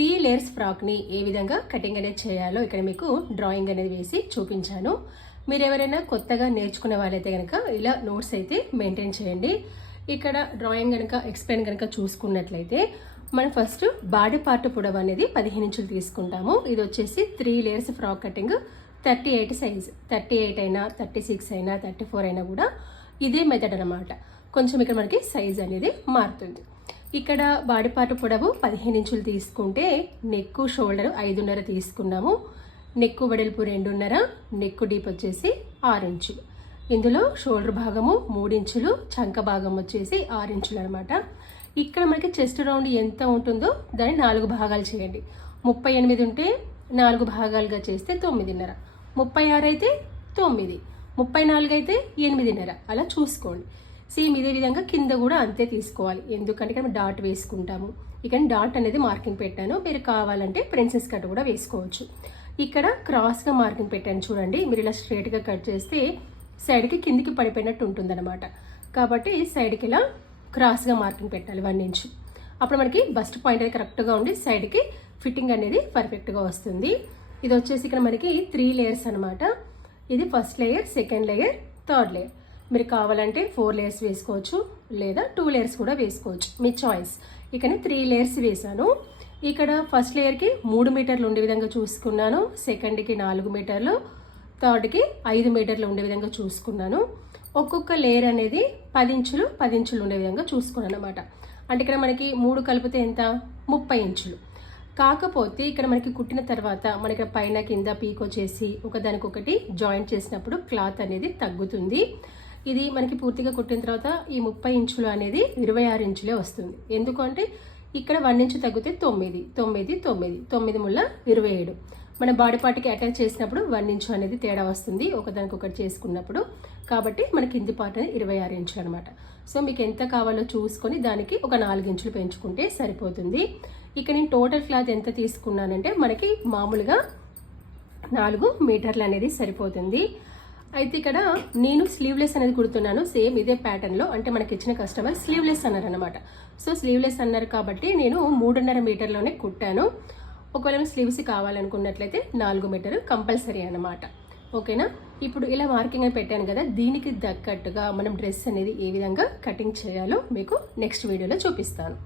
3 layers ఫ్రాక్ని ఏ విధంగా cutting అనేది చేయాలో ఇక్కడ మీకు డ్రాయింగ్ అనేది వేసి చూపించాను. మీరు ఎవరైనా కొత్తగా నేర్చుకునే వాళ్ళైతే కనుక ఇలా నోట్స్ అయితే మెయింటైన్ చేయండి. ఇక్కడ డ్రాయింగ్ కనుక ఎక్స్ప్లెయిన్ కనుక చూసుకున్నట్లయితే మనం ఫస్ట్ బాడీ పార్ట్ పొడవు అనేది 15 ఇంచులు తీసుకుంటాము. ఇది వచ్చేసి 3 లేయర్స్ ఫ్రాక్ కటింగ్ 38 సైజ్. 38 అయినా 36 అయినా 34 అయినా కూడా ఇదే మెథడ్ అనమాట. కొంచెం ఇక్కడ మనకి సైజ్ అనేది మారుతుంది. ఇక్కడ బాడీ పార్ట్ పొడవు 15 ఇంచులు తీసుకుంటే నెక్ షోల్డర్ 5.5 తీసుకున్నాము. నెక్ వెడల్పు 2.5, నెక్ డీప్ వచ్చేసి 6 ఇంచులు. ఇందులో షోల్డర్ భాగము 3 ఇంచులు, చంక భాగం వచ్చేసి 6 ఇంచులు అనమాట. ఇక్కడ మనకి చెస్ట్ రౌండ్ ఎంత ఉంటుందో దాన్ని 4 భాగాలు చేయండి. 38 ఉంటే 4 భాగాలుగా చేస్తే 9.5, 36 అయితే 9, 34 అయితే 8.5 అలా చూసుకోండి. సేమ్ ఇదే విధంగా కింద కూడా అంతే తీసుకోవాలి. ఎందుకంటే ఇక్కడ డాట్ వేసుకుంటాము. ఇక్కడ డాట్ అనేది మార్కింగ్ పెట్టాను. మీరు కావాలంటే ప్రిన్సెస్ కట్ కూడా వేసుకోవచ్చు. ఇక్కడ క్రాస్గా మార్కింగ్ పెట్టాను చూడండి. మీరు ఇలా స్ట్రైట్గా కట్ చేస్తే సైడ్కి కిందికి పడిపోయినట్టు ఉంటుందన్నమాట. కాబట్టి సైడ్కి ఇలా క్రాస్గా మార్కింగ్ పెట్టాలి 1 ఇంచ్. అప్పుడు మనకి బస్ట్ పాయింట్ అనేది కరెక్ట్గా ఉండి సైడ్కి ఫిట్టింగ్ అనేది పర్ఫెక్ట్గా వస్తుంది. ఇది వచ్చేసి ఇక్కడ మనకి 3 లేయర్స్ అనమాట. ఇది first layer, second layer, third layer. మీరు కావాలంటే 4 లేయర్స్ వేసుకోవచ్చు, లేదా 2 లేయర్స్ కూడా వేసుకోవచ్చు, మీ చాయిస్. ఇక్కడ 3 లేయర్స్ వేసాను. ఇక్కడ ఫస్ట్ లేయర్కి 3 మీటర్లు ఉండే విధంగా చూసుకున్నాను, సెకండ్కి 4 మీటర్లు, థర్డ్కి 5 మీటర్లు ఉండే విధంగా చూసుకున్నాను. ఒక్కొక్క లేయర్ అనేది 10 ఇంచులు 10 ఇంచులు ఉండే విధంగా చూసుకున్నాను అనమాట. అంటే ఇక్కడ మనకి 3 కలిపితే ఎంత, 30 ఇంచులు. కాకపోతే ఇక్కడ మనకి కుట్టిన తర్వాత మనకి పైన కింద పీకో చేసి ఒకదానికొకటి జాయింట్ చేసినప్పుడు క్లాత్ అనేది తగ్గుతుంది. ఇది మనకి పూర్తిగా కుట్టిన తర్వాత ఈ 30 ఇంచులు అనేది 26 ఇంచులే వస్తుంది. ఎందుకంటే ఇక్కడ 1 ఇంచు తగ్గితే 9, 9, 9, 9 ముళ్ళ 27. మన బాడీ పార్ట్కి అటాచ్ చేసినప్పుడు 1 ఇంచు అనేది తేడా వస్తుంది ఒకదానికొకటి చేసుకున్నప్పుడు. కాబట్టి మన కింది పార్ట్ అనేది 26 ఇంచులు అనమాట. సో మీకు ఎంత కావాలో చూసుకొని దానికి ఒక 4 ఇంచులు పెంచుకుంటే సరిపోతుంది. ఇక్కడ నేను టోటల్ క్లాత్ ఎంత తీసుకున్నానంటే మనకి మామూలుగా 4 మీటర్లు అనేది సరిపోతుంది. అయితే ఇక్కడ నేను స్లీవ్లెస్ అనేది కుడుతున్నాను. సేమ్ ఇదే ప్యాటర్న్లో, అంటే మనకి ఇచ్చిన కస్టమర్ స్లీవ్లెస్ అన్నారు అనమాట. సో స్లీవ్లెస్ అన్నారు కాబట్టి నేను 3.5 మీటర్లోనే కుట్టాను. ఒకవేళ స్లీవ్స్ కావాలనుకున్నట్లయితే 4 మీటర్ కంపల్సరీ అనమాట. ఓకేనా. ఇప్పుడు ఇలా మార్కింగ్ అని పెట్టాను కదా, దీనికి తగ్గట్టుగా మనం డ్రెస్ అనేది ఏ విధంగా కటింగ్ చేయాలో మీకు నెక్స్ట్ వీడియోలో చూపిస్తాను.